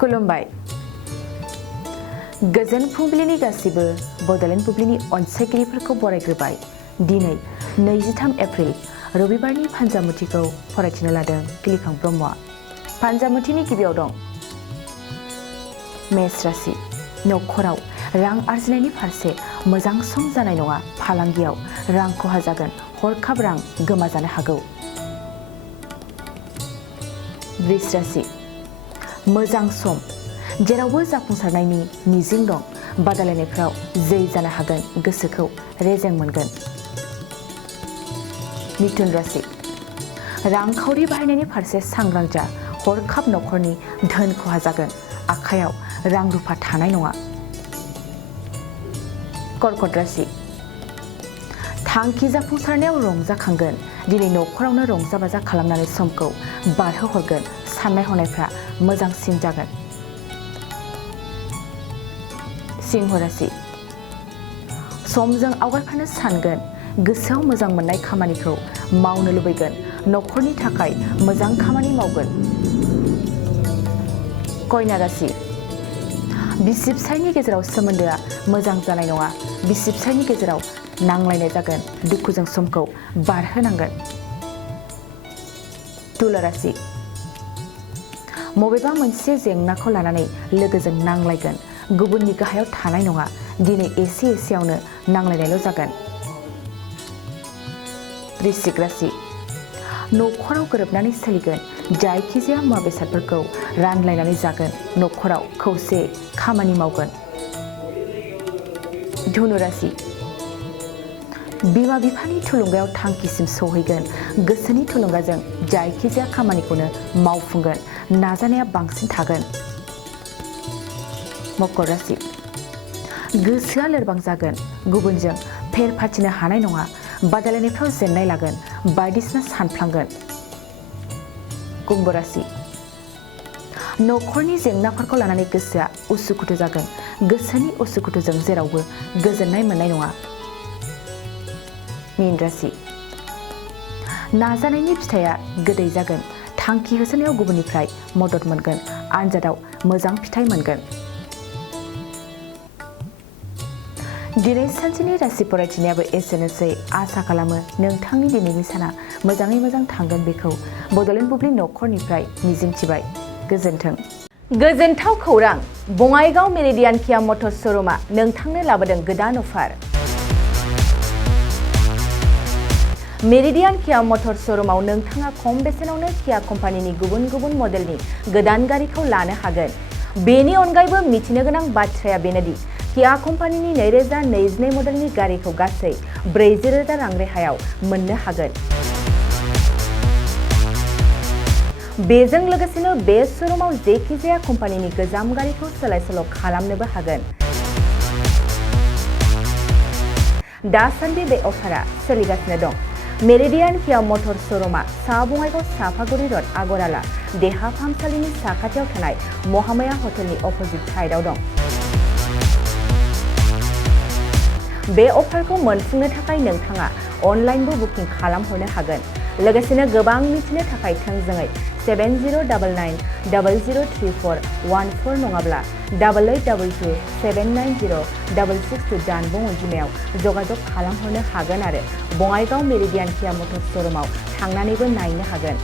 खुलुमबाय गोजोन फुंबिलिनि गासिबो बड'लेण्ड बुब्लिनि अनसायगिरिफोरखौ बरायग्रोबाय। दिनै 23 एप्रिल रबिबारनि फान्जामुथिखौ फरायथिनो लादों किलिखां ब्रह्मआ। फान्जामुथिनि गिबियाव दं मेष राशि। नखराव रां आरजिनायनि फारसे मोजां सम जानाय नङा। फालांगियाव रां खहा जागोन। हरखाब रां गोमाजानो हागौ। वृष राशि। मोजां सम, जेरावबो जाफुंसारनायनि मिजिं दं। बादायलायनायफ्राव जै जानो हागोन। गोसोखौ रेजें मोनगोन। मिथुन राशि। रांखावरि बाहायनायनि फारसे सांग्रां जा। हरखाब नखरनि धोन खहा जागोन। आखायाव रां रुफा थानाय नङा। कर्कट राशि। थांखि जाफुंसारनायाव रंजाखांगोन। दिनै नखरावनो रंजा बाजा खालामनानै समखौ बारहोहरगोन। साननाय हनायफ्रा मोजांसिन जागोन। सिंह राशि। समजों आवगायफानो सानगोन। गोसोआव मोजां मोननाय खामानिखौ मावनो लुबैगोन। नखरनि थाखाय मोजां खामानि मावगोन। कन्या राशि। बिसि फिसायनि गेजेराव सोमोन्दोआ मोजां जानाय नङा। बिसि फिसायनि गेजेराव नांलायनाय जागोन। दुखुजों समखौ बारहोनांगोन। तुला राशि। बबेबा मोनसे जेंनाखौ लानानै लोगोजों नांलायगोन। गुबुननि गाहायाव थानाय नङा। दिनै एसे एसेयावनो नांलायनायल' जागोन। वृश्चिक राशि। नखराव गोरोबनानै सोलिगोन। जायखिजाया मुवा बेसादफोरखौ रानलायनानै जागोन। नखराव खौसे खामानि मावगोन। धनु राशि। बिमा बिफानि थुलुंगायाव थांखिसिम सौहैगोन। गोसोनि थुलुंगाजों जायखिजाया खामानिखौनो मावफुंगोन। नाजानाया बांसिन थागोन। मकर राशि। गोसोआ लोरबां जागोन। गुबुनजों फेर फाथिनो हानाय नङा। बादायलायनायफ्राव जेननाय लागोन। बायदिसिना सानफ्लांगोन। कुम्भ राशि। नखरनि जेंनाफोरखौ लानानै गोसोआ उसुखुथु जागोन। गोसोनि उसुखुथुजों जेरावबो गोजोननाय मोननाय नङा। मीन राशि। नाजानायनि फिथाइया गोदै जागोन। थांखि होसोनायाव गुबुननिफ्राय मदद मोनगोन। आनजादाव मोजां फिथाइ मोनगोन। दिनै सानसेनि राशि फरायथिनायाबो एसेनोसै। आसा खालामो नोंथांनि दिनैनि साना मोजाङै मोजां थांगोन बेखौ बड'लेण्ड बुब्लि नखरनिफ्राय मिजिंथिबाय। गोजोन्थों। गोजोनथाव खौरां, बङाइगाव मेरिडियान किया मटर्स श'रुमआ नोंथांनो लाबोदों गोदान अफार। मेरिडियान किया मटर्स श'रुमआव नोंथाङा खम बेसेनावनो किया कम्पानिनि गुबुन गुबुन मडेलनि गोदान गारिखौ लानो हागोन। बेनि अनगायैबो मिथिनो गोनां बाथ्राया बेनोदि किया कम्पानिनि 2022 मडेलनि गारिखौ गासै 40,000 रां रेहायाव मोननो हागोन। बेजों लोगोसेनो बे श'रुमाव जेखिजाया कम्पानिनि गोजाम गारिखौ सोलाय सोल' खालामनोबो हागोन। दासान्दि बे अफारा सोलिगासिनो दं। मेरिडियान किया मटर्स श'रुमआ सा बङाइगाव साफागुरि र'ड आगराला देहा फाहामसालिनि साखाथियाव थानाय महामाया हटेलनि अपोजिट साइडआव दं। बे अफारखौ मोनफुंनो थाखाय नोंथाङा अनलाइनबो बुकिं खालामहरनो हागोन। लोगोसेनो गोबां मिथिनो थाखाय थोंजोङै 7099003414 नङाब्ला 8822790662 जानबुं अनजिमायाव जगाजग खालामहरनो हागोन आरो बङाइगाव मेरिडियान किया मटर्स श'रुमआव थांनानैबो नायनो हागोन।